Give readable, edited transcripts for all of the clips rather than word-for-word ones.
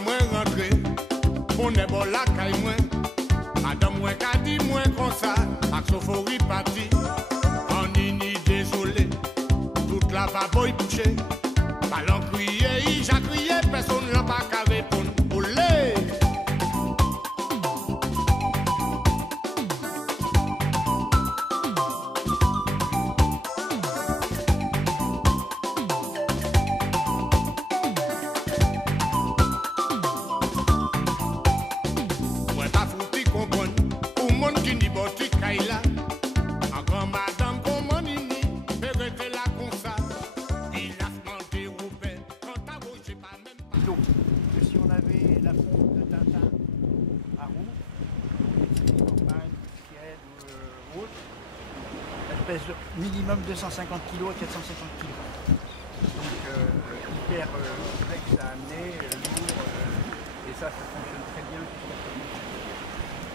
moi rentrer, on est bon la caille moi. Madame moi qu'a dit moi comme ça, ak sofori parti. On ni désolé, toute la va boy boucher. Ballon crié, j'ai crié, personne n'a pas qu'à répondre. Olé! Si on avait la fonte de Tintin à roue, campagne, ciel ou autre, elle pèse minimum 250 kg à 450 kg. Donc hyper complexe à amener, lourd, et ça fonctionne très bien.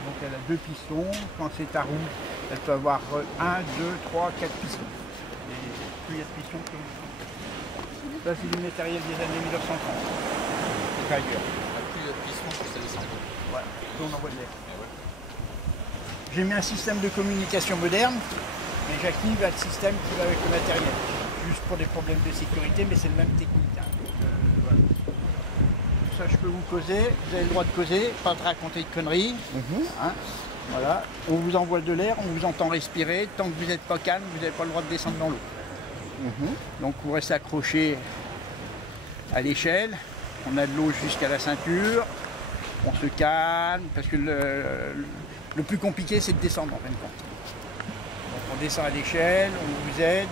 Donc elle a 2 pistons, quand c'est à roue, elle peut avoir 1, 2, 3, 4 pistons. Et plus il y a de pistons, plus ça c'est du matériel des années 1930. Ailleurs. Plus il y a de pistons, plus ça descend. Voilà, on envoie de l'air. J'ai mis un système de communication moderne, mais j'active le système qui va avec le matériel. Juste pour des problèmes de sécurité, mais c'est le même technique. Hein. Voilà. Ça, je peux vous causer, vous avez le droit de causer, pas de raconter de conneries. Hein. Voilà. On vous envoie de l'air, on vous entend respirer. Tant que vous n'êtes pas calme, vous n'avez pas le droit de descendre dans l'eau. Donc vous restez accroché à l'échelle. On a de l'eau jusqu'à la ceinture, on se calme, parce que le plus compliqué c'est de descendre en fin de compte. Donc on descend à l'échelle, on vous aide,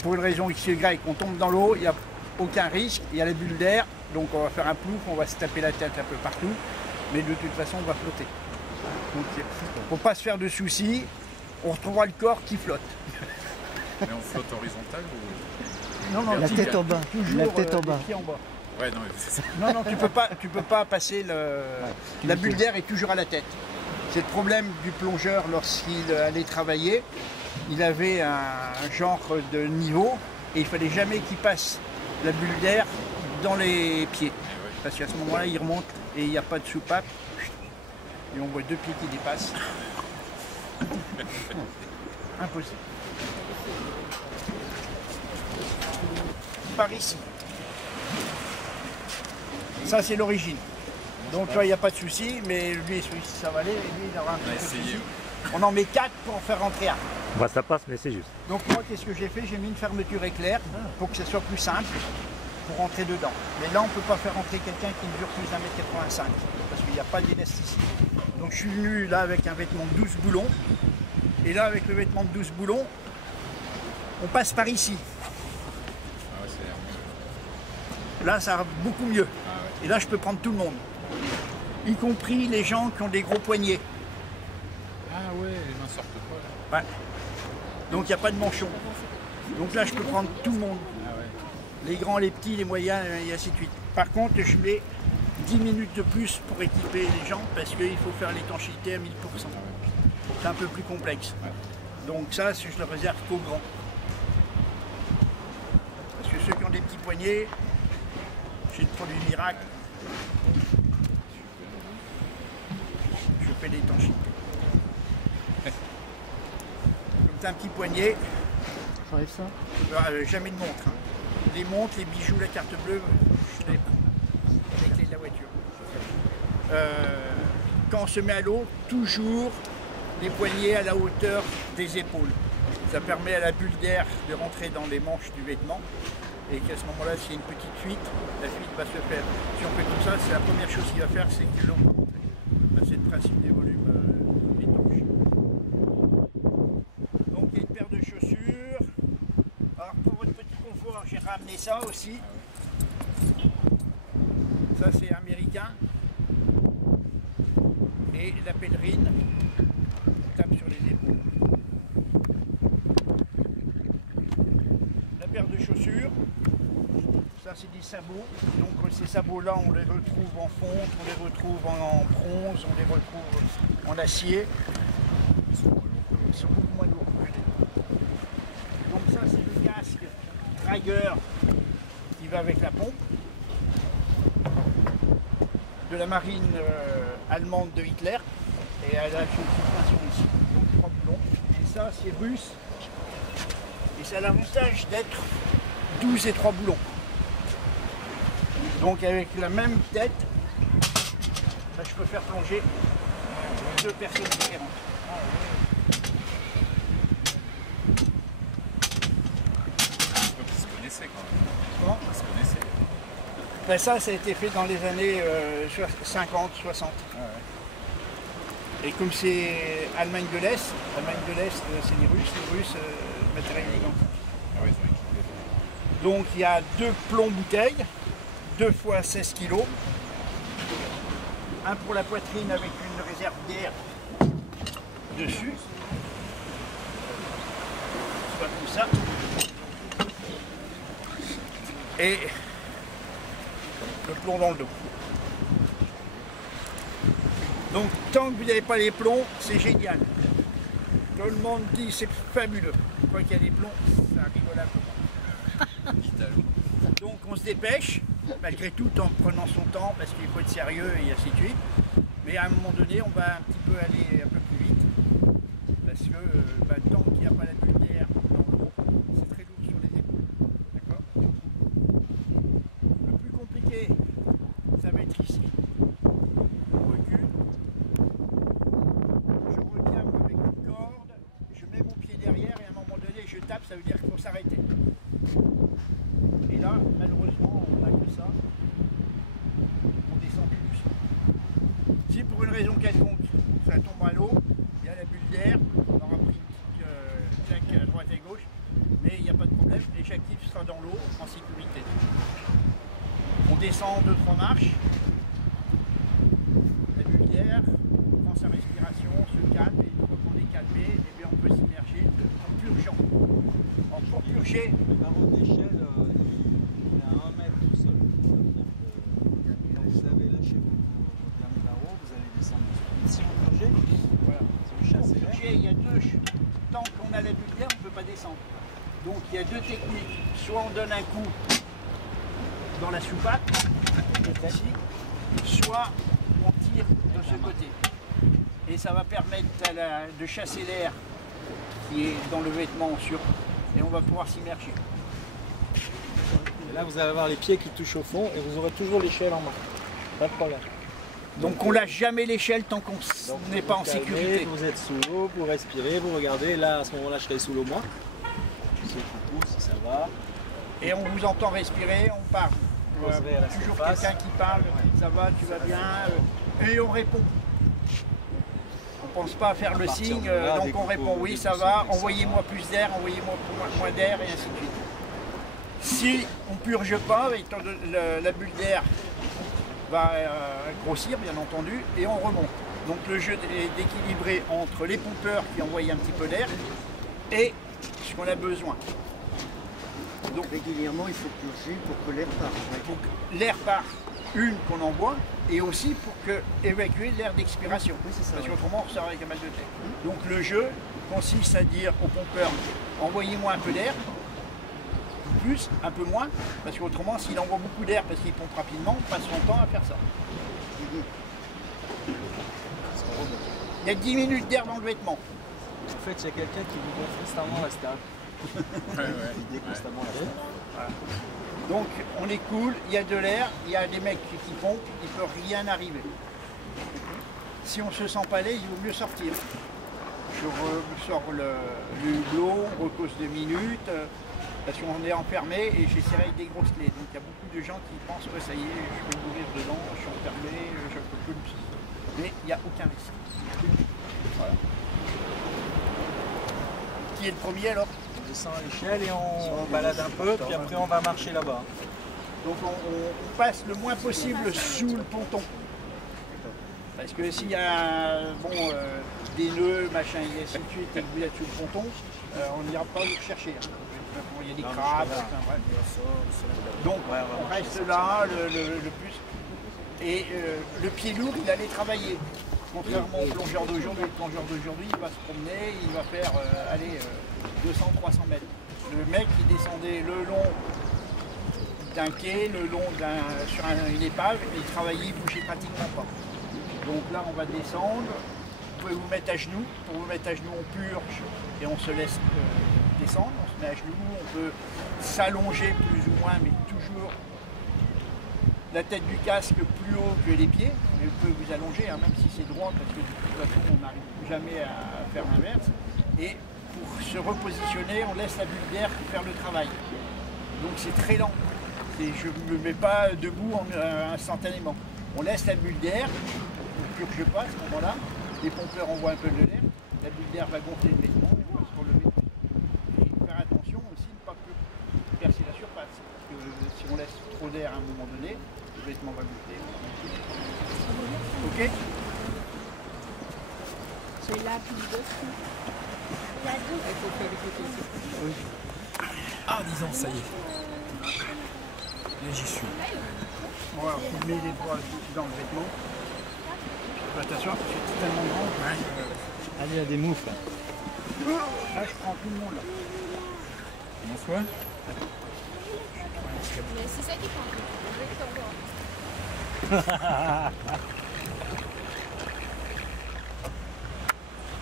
pour une raison X, Y, on tombe dans l'eau, il n'y a aucun risque, il y a la bulle d'air, donc on va faire un plouf, on va se taper la tête un peu partout, mais de toute façon on va flotter. Donc il ne faut pas se faire de soucis, on retrouvera le corps qui flotte. Mais on flotte horizontal ou... Non, la tête en bas. Toujours La tête en bas. les pieds en bas. Ouais, non, mais c'est ça. Non, tu peux pas passer la bulle d'air est toujours à la tête. C'est le problème du plongeur lorsqu'il allait travailler. Il avait un genre de niveau et il fallait jamais qu'il passe la bulle d'air dans les pieds. Parce qu'à ce moment-là, il remonte et il n'y a pas de soupape. Et on voit 2 pieds qui dépassent. Impossible. Par ici. Ça c'est l'origine. Donc là il n'y a pas de souci, mais lui ça va aller, et lui il aura un petit peu de souci. On en met 4 pour en faire rentrer un. Bah, ça passe, mais c'est juste. Donc moi qu'est-ce que j'ai fait? J'ai mis une fermeture éclair pour que ça soit plus simple pour rentrer dedans. Mais là on ne peut pas faire rentrer quelqu'un qui mesure plus d'1,85 m parce qu'il n'y a pas d'élasticité. Donc je suis venu là avec un vêtement de 12 boulons. Et là avec le vêtement de 12 boulons, on passe par ici. Là, ça va beaucoup mieux. Et là, je peux prendre tout le monde. Y compris les gens qui ont des gros poignets. Ah ouais, les mains sortent pas là. Ouais. Donc, il n'y a pas de manchon. Donc là, je peux prendre tout le monde. Ah ouais. Les grands, les petits, les moyens, et ainsi de suite. Par contre, je mets 10 minutes de plus pour équiper les gens parce qu'il faut faire l'étanchéité à 1000%. C'est un peu plus complexe. Donc ça, je le réserve qu'aux grands. Parce que ceux qui ont des petits poignets, j'ai le produit miracle. Je fais l'étanchéité. Comme tu as un petit poignet, J'enlève ça. jamais de montre. Hein. Les montres, les bijoux, la carte bleue, je les prends. Les clés de la voiture. Quand on se met à l'eau, toujours les poignets à la hauteur des épaules. Ça permet à la bulle d'air de rentrer dans les manches du vêtement. Et qu'à ce moment-là, s'il y a une petite fuite, la fuite va se faire. Si on fait comme ça, c'est la première chose qu'il va faire, c'est que l'eau va rentrer. C'est le principe des volumes étanches. Donc il y a une paire de chaussures. Alors pour votre petit confort, j'ai ramené ça aussi. Ça c'est américain. Et la pèlerine tape sur les épaules. La paire de chaussures. Ça c'est des sabots, donc ces sabots là on les retrouve en fonte, on les retrouve en bronze, on les retrouve en acier. Ils sont beaucoup moins lourds que les. Donc ça c'est le casque Dragueur qui va avec la pompe. de la marine allemande de Hitler. Et elle a une suspension ici. Donc 3 boulons. Et ça, c'est russe. Et ça a l'avantage d'être 12 et 3 boulons. Donc avec la même tête, bah, je peux faire plonger 2 personnes différentes. Ils se connaissaient quand même. Comment ? Ils se connaissaient. Ben ça a été fait dans les années 50, 60. Ah ouais. Et comme c'est Allemagne de l'Est, c'est les Russes, matériel identique. Ah ouais, ils ont équipé. Donc il y a 2 plombs bouteilles, 2 fois 16 kg. Un pour la poitrine avec une réserve d'air dessus. Soit comme ça. Et le plomb dans le dos. Donc tant que vous n'avez pas les plombs, c'est génial. Tout le monde dit c'est fabuleux. Une fois qu'il y a les plombs, ça rigolable. Donc on se dépêche, malgré tout en prenant son temps parce qu'il faut être sérieux et ainsi de suite. Mais à un moment donné, on va un petit peu aller un peu plus vite. Parce que tant qu'il n'y a pas la bulle d'air dans l'eau, c'est très lourd sur les épaules. D'accord ? Le plus compliqué, ça va être ici. On recule. Je retiens moi avec une corde, je mets mon pied derrière et à un moment donné je tape, ça veut dire qu'il faut s'arrêter. Et là, malheureusement, on n'a que ça. On descend plus. Si pour une raison quelconque, ça tombe à l'eau, il y a la bulle d'air, on aura pris une petite claque à droite et à gauche, mais il n'y a pas de problème, l'éjectif sera dans l'eau en sécurité. On descend 2-3 marches, la bulle d'air, on prend sa respiration, on se calme, et une fois qu'on est calmé, eh bien, on peut s'immerger en purgeant. Pour purger, Le barreau d'échelle, il est à 1 mètre tout seul. Quand vous avez lâché votre dernier barreau, vous allez descendre. Si vous purgez, voilà. si vous chassez Pour l'air, purger, il y a tant qu'on a la bulle d'air, on ne peut pas descendre. Donc il y a 2 techniques. Soit on donne un coup dans la soupape, ici, soit on tire de ce côté. Et ça va permettre de chasser l'air qui est dans le vêtement sur, et on va pouvoir s'immerger. et là vous allez avoir les pieds qui touchent au fond et vous aurez toujours l'échelle en main. Pas de problème. Donc on lâche jamais l'échelle tant qu'on Donc, n'est pas en vous calmez, sécurité. Vous êtes sous l'eau, vous respirez, vous regardez. Là à ce moment-là je serai sous l'eau moi. Si je pousse, si ça va. Et on vous entend respirer, on parle. Vous poserez à la Toujours surface. quelqu'un qui parle, ça va, tu vas bien, et on répond. On ne pense pas à faire le partir signe, de là, donc dès on que répond vous oui, déboussez, ça va, ça envoyez-moi va. plus d'air, envoyez-moi moins d'air, et ainsi de suite. Si on ne purge pas, la bulle d'air va grossir, bien entendu, et on remonte. Donc le jeu est d'équilibrer entre les pompeurs qui envoient un petit peu d'air et ce qu'on a besoin. Donc régulièrement, il faut purger pour que l'air parte. Pour que l'air part, une qu'on envoie, et aussi pour évacuer l'air d'expiration. Oui, c'est ça, Parce ouais. qu'autrement, on sort avec un mal de tête. Donc le jeu consiste à dire au pompeur, envoyez-moi un peu d'air, plus, un peu moins, parce qu'autrement, s'il envoie beaucoup d'air parce qu'il pompe rapidement, on passe son temps à faire ça. Il y a 10 minutes d'air dans le vêtement. En fait, il y a quelqu'un qui vous gonfle constamment la stade. L'idée constamment la stade. Donc on est cool, il y a de l'air, il y a des mecs qui pompent, il ne peut rien arriver. Si on ne se sent pas laid, il vaut mieux sortir. Je sors le hublot, on repose 2 minutes, parce qu'on est enfermé et j'essaierai avec des grosses clés. Donc il y a beaucoup de gens qui pensent que ça y est, je peux mourir dedans, je suis enfermé, je ne peux plus me sortir. Mais il n'y a aucun risque. Voilà. Qui est le premier alors? On descend à l'échelle et on balade un peu, puis après on va marcher là-bas. Donc on passe le moins possible sous le ponton. Parce que s'il y a des nœuds, machin, et ainsi de suite, et que vous êtes sous le ponton, on n'ira pas vous chercher. Hein. Il y a des crabes, enfin, bref. Donc on reste là, le plus. Et le pied lourd, il allait travailler. Contrairement au plongeur d'aujourd'hui, le plongeur d'aujourd'hui, il va se promener, il va faire 200-300 mètres. Le mec, il descendait le long d'un quai, le long sur une épave, et travailler, bouger pratiquement pas. Donc là, on va descendre. Vous pouvez vous mettre à genoux. Pour vous mettre à genoux, on purge et on se laisse descendre. On se met à genoux. On peut s'allonger plus ou moins, mais toujours la tête du casque plus haut que les pieds. Mais vous pouvez vous allonger, hein, même si c'est droit, parce que de toute façon, on n'arrive jamais à faire l'inverse. Et pour se repositionner, on laisse la bulle d'air faire le travail. Donc c'est très lent. Je ne me mets pas debout instantanément. On laisse la bulle d'air, on ne purge pas à ce moment-là. Les pompeurs envoient un peu de l'air, la bulle d'air va gonfler le vêtement et on va se relever. Et faire attention aussi de ne pas percer la surface. Parce que si on laisse trop d'air à un moment donné, le vêtement va gonfler. Ok? C'est là plus dessus. Il y a deux. Ah, disons, ça y est. Là, j'y suis. Voilà, vous mettez les bras dans le vêtement. Tu vas t'asseoir parce que c'est tellement grand. Allez, il y a des moufles. Là, je prends tout le monde là. Bonsoir. Mais c'est ça qui prend.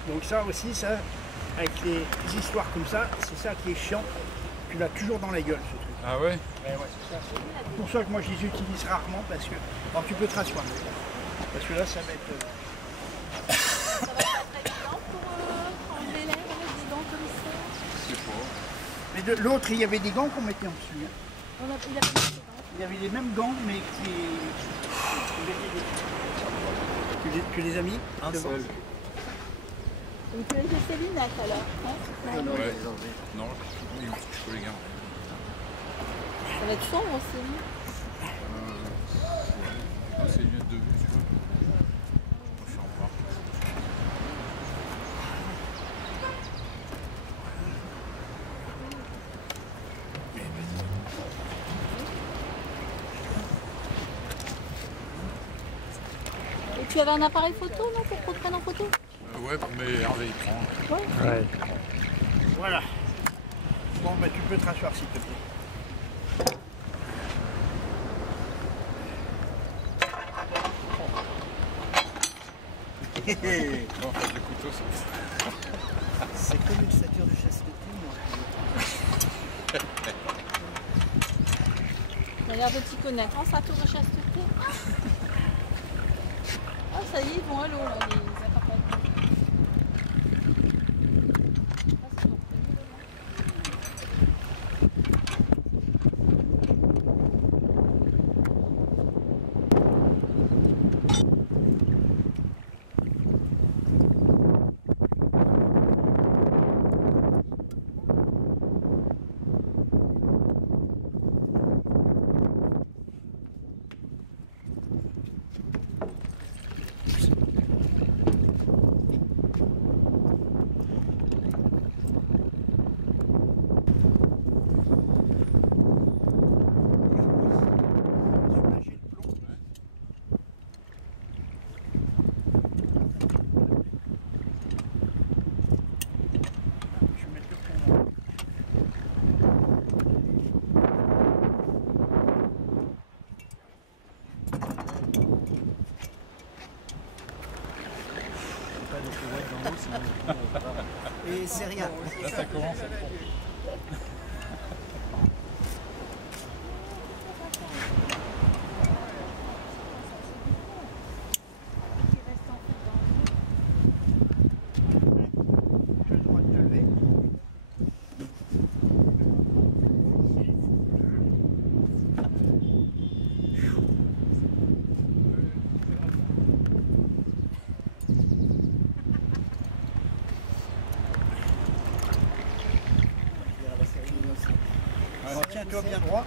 Donc ça aussi, ça, avec les histoires comme ça, c'est ça qui est chiant. Tu l'as toujours dans la gueule, ce truc. Ah ouais? Ouais, c'est ça. C'est pour ça que moi je les utilise rarement parce que. Alors tu peux te rasseoir. Parce que là ça va être. Ça va pas être évident pour enlever l'air avec des gants comme ça. Je sais pas. Mais de l'autre, il y avait des gants qu'on mettait en dessus. Hein. Il a pas mis des gants. Il y avait les mêmes gants mais que les amis. Un devant. seul. Donc tu as juste tes lunettes alors. Hein? Ouais. Non, oui, je peux les garder. Ça va être sombre aussi. Ah, c'est les lunettes de vue, tu vois. On va faire voir. Et tu avais un appareil photo non pour qu'on te prenne en photo? Ouais, mais Hervé, il prend. Ouais. Voilà. Bon bah tu peux te rasseoir s'il te plaît. Bon, en fait, le couteau, C'est comme une stature de chasteté, moi. Il a l'air de t'y connaître. Oh, ça tour de chasteté. Ah, ça y est, ils vont à l'eau là, les appareils. Ah, c'est bon. Et c'est rien. là, ça commence à prendre. Tu as le droit de te lever. Alors tiens-toi bien droit.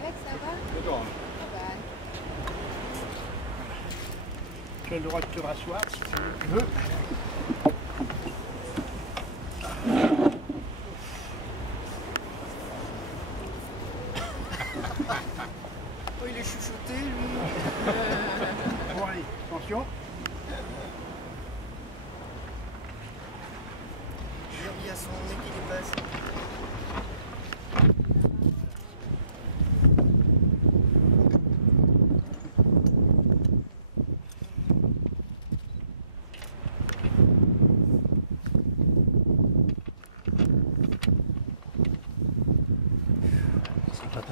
Alex, ça va? Ça va. Tu as le droit de te rasseoir si tu veux. Oh, il est chaud. chuchoter, lui. Bon, allez, attention. Il y a son nez qui dépasse.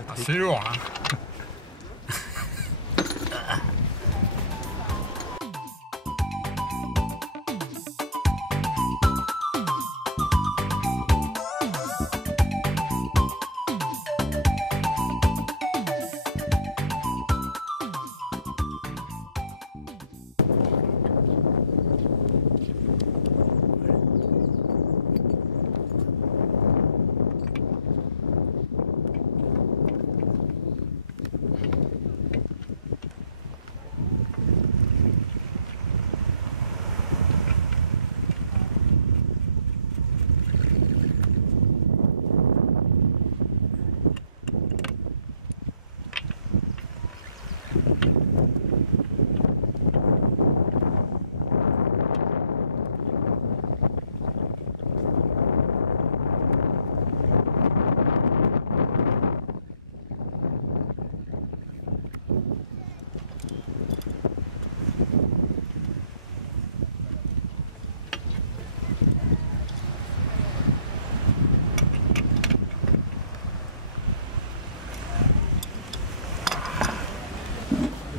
Ah, c'est lourd, hein.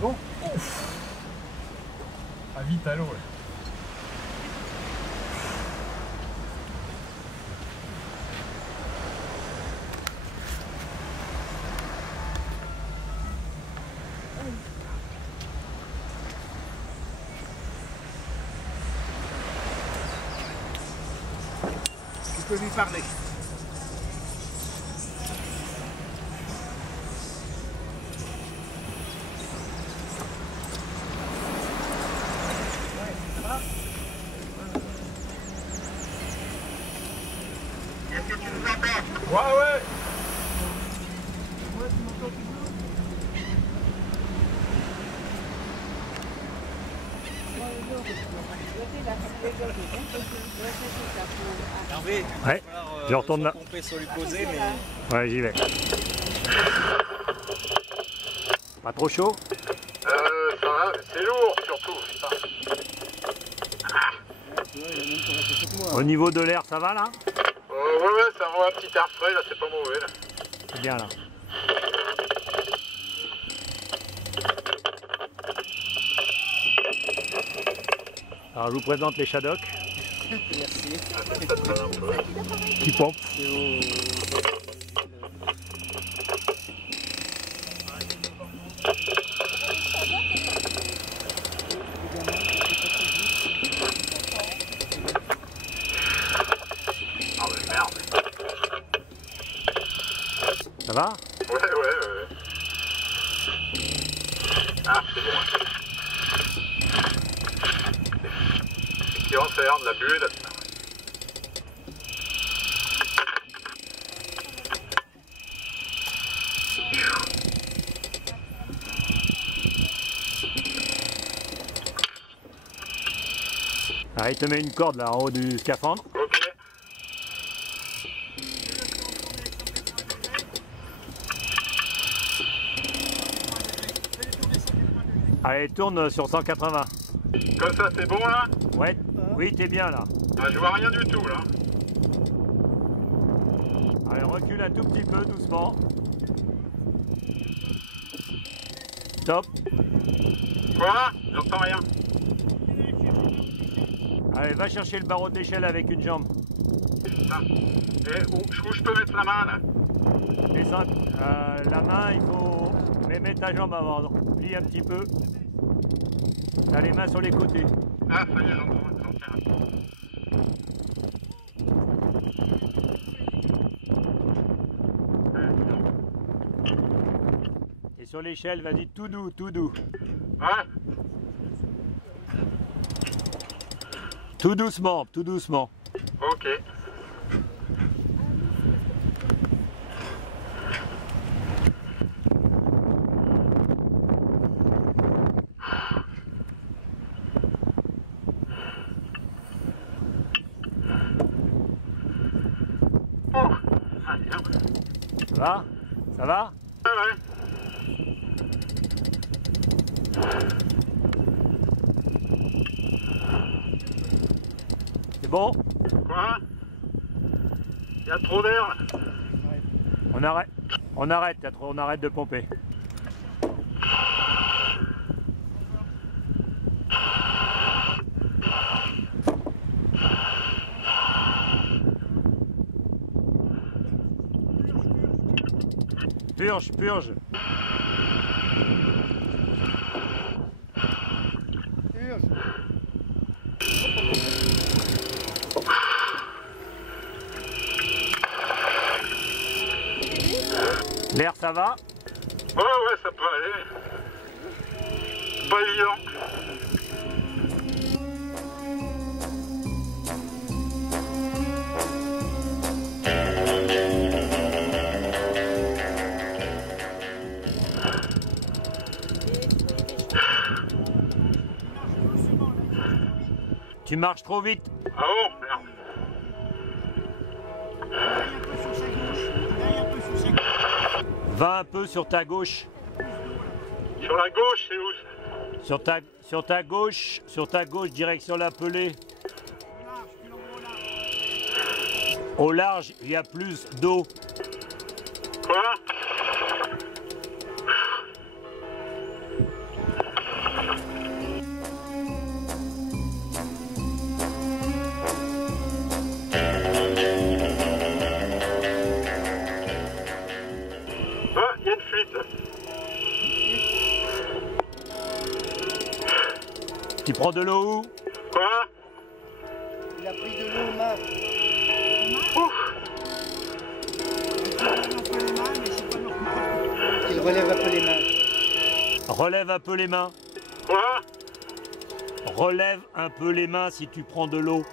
Bon, Ah, vite à l'eau, ouais. tu peux lui parler. Ouais, ouais. Hervé, Ouais, je retourne là. pomper sur lui poser, mais Ouais, j'y vais. Pas trop chaud? Ça va, c'est lourd surtout. Au niveau de l'air, ça va là? Ouais, ça envoie un petit air frais, là, c'est pas mauvais, là. C'est bien là. Alors je vous présente les Shadocks Merci. qui pompent. Ah, mais merde. Ça va? Ouais. Ah, c'est bon. Qui va faire de la buée là. Ah, il te met une corde là en haut du scaphandre. Ok. Allez, tourne sur 180. Comme ça, c'est bon là? Ouais, oui, t'es bien là. Ah, je vois rien du tout là. Allez, recule un tout petit peu, doucement. Top. Quoi? J'entends rien. Allez, va chercher le barreau d'échelle avec une jambe. Ah. Et où je peux mettre la main là? Descends. La main, il faut mettre ta jambe avant. Plie un petit peu. T'as les mains sur les côtés. Ah, ça y est, j'entends. Et sur l'échelle, vas-y tout doux, tout doux. Ouais. Tout doucement, tout doucement. Ok. va? Ça va? Ouais. C'est bon? Quoi? Il y a trop d'air. On arrête. On arrête, on arrête de pomper. Purge, purge. L'air, ça va? Ouais, ça peut aller. Pas évident. Tu marches trop vite. Ah bon, merde. Va un peu sur ta gauche. Sur la gauche, c'est où? Sur ta gauche, direction la Pelée. Au large, il y a plus d'eau. Quoi? Il y a une fuite là. Tu prends de l'eau où? Quoi? Il a pris de l'eau aux mains. Il relève un peu les mains. Relève un peu les mains. Quoi? Relève un peu les mains si tu prends de l'eau.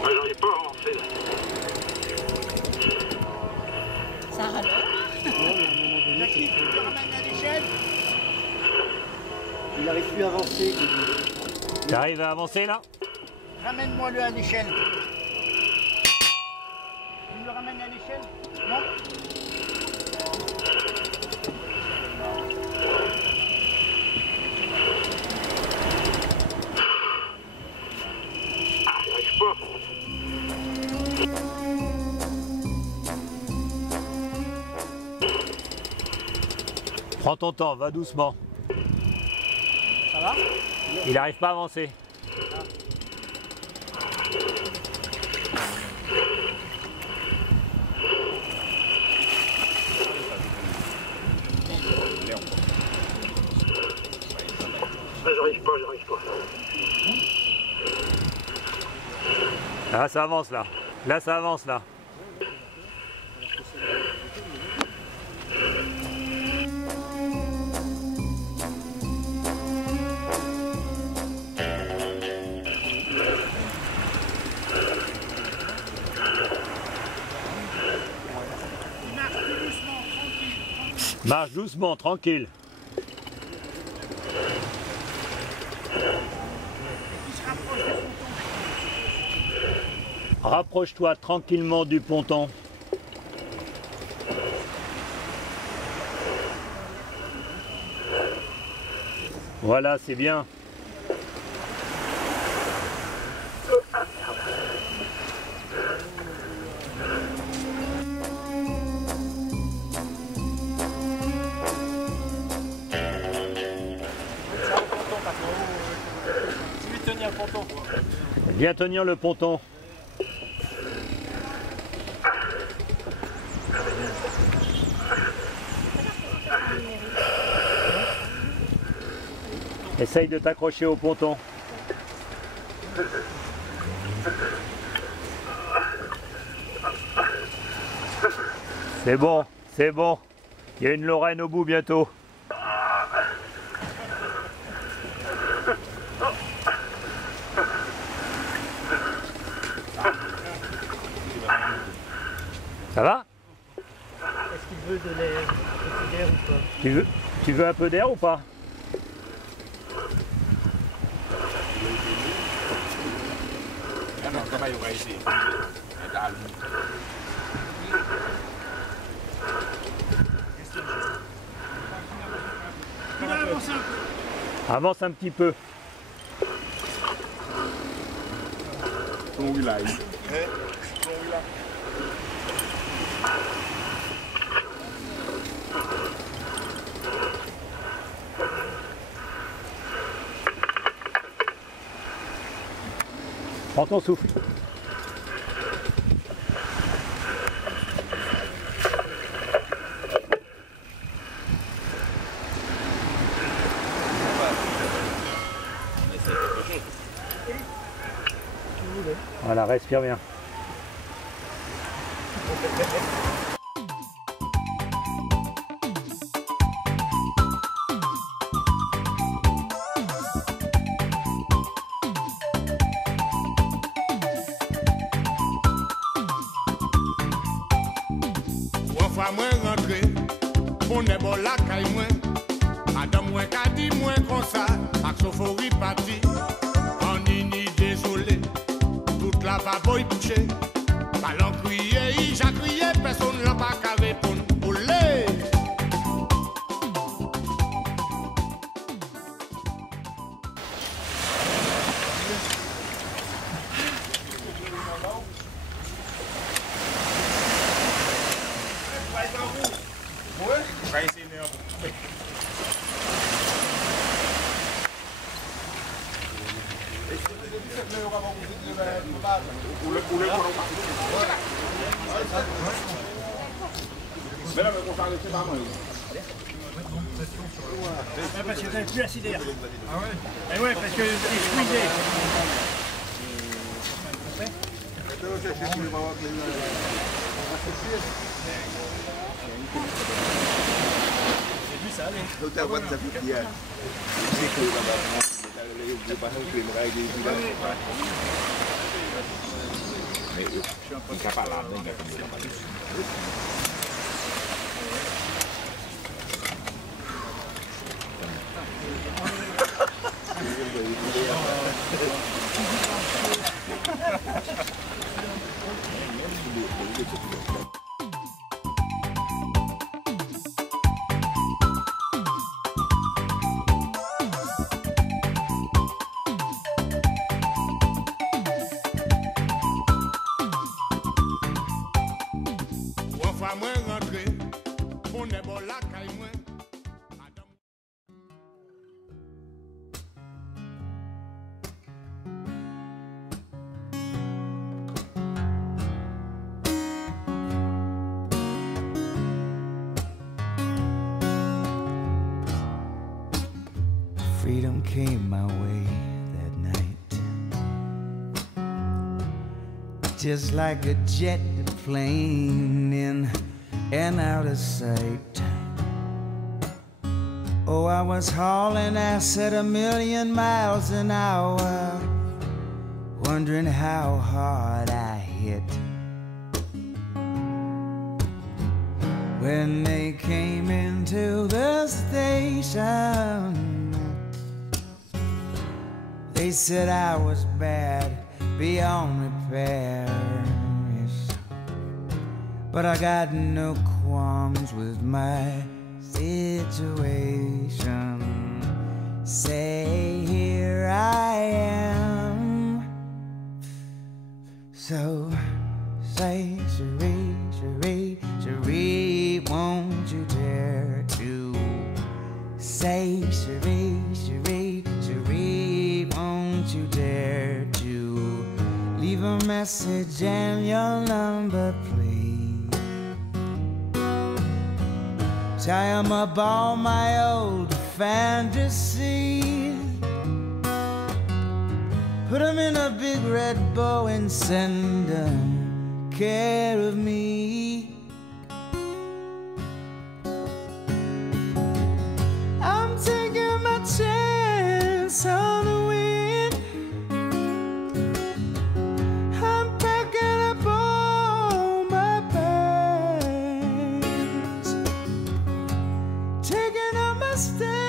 J'arrive pas à avancer là. Ça râle. Jackie, tu te ramènes à l'échelle? Il n'arrive plus à avancer. Tu arrives à avancer là? Ramène-moi-le à l'échelle. Tu me le ramènes à l'échelle? Non? J'arrive pas. Prends ton temps, va doucement. Ça va? Il n'arrive pas à avancer. J'arrive pas. Là, ça avance là. Là, ça avance là. Marche doucement, tranquille. Rapproche-toi tranquillement du ponton. Voilà, c'est bien. Bien tenir le ponton. Essaye de t'accrocher au ponton. C'est bon, c'est bon. Il y a une Lorraine au bout bientôt. Ça va? Est-ce qu'il veut de l'air, un peu d'air ou pas? Tu veux un peu d'air ou pas? Avance un petit peu. Prends ton souffle. Voilà, respire bien. Fois moi rentré, on est bon la caille moi. Madame moi qu'a dit moi comme ça, ak sofori parti. On ni désolé, toute la baboy bouché. Ballon crié, il a crié, personne l'a pas qu'à répondre. Olé! Parce que vous n'avez plus assez d'air. Ah ouais? Eh ouais, parce que c'est squeezé. Fois moi rentré, on est bon la caille moi. Freedom came my way that night, just like a jet plane in and out of sight. Oh, I was hauling ass at 1,000,000 miles an hour, wondering how hard I hit. When they came into the station, they said I was bad, beyond repair. Yes. But I got no qualms with my situation. Say, here I am. So say, Cherie, Cherie, Cherie, won't you dare to say, Cherie, Cherie, Cherie, won't you dare to message and your number, please. Tie 'em up all my old fantasies. Put 'em in a big red bow and send 'em care of me. I'm taking my chance on the wind. I'm packing up all my bags, taking out my stand.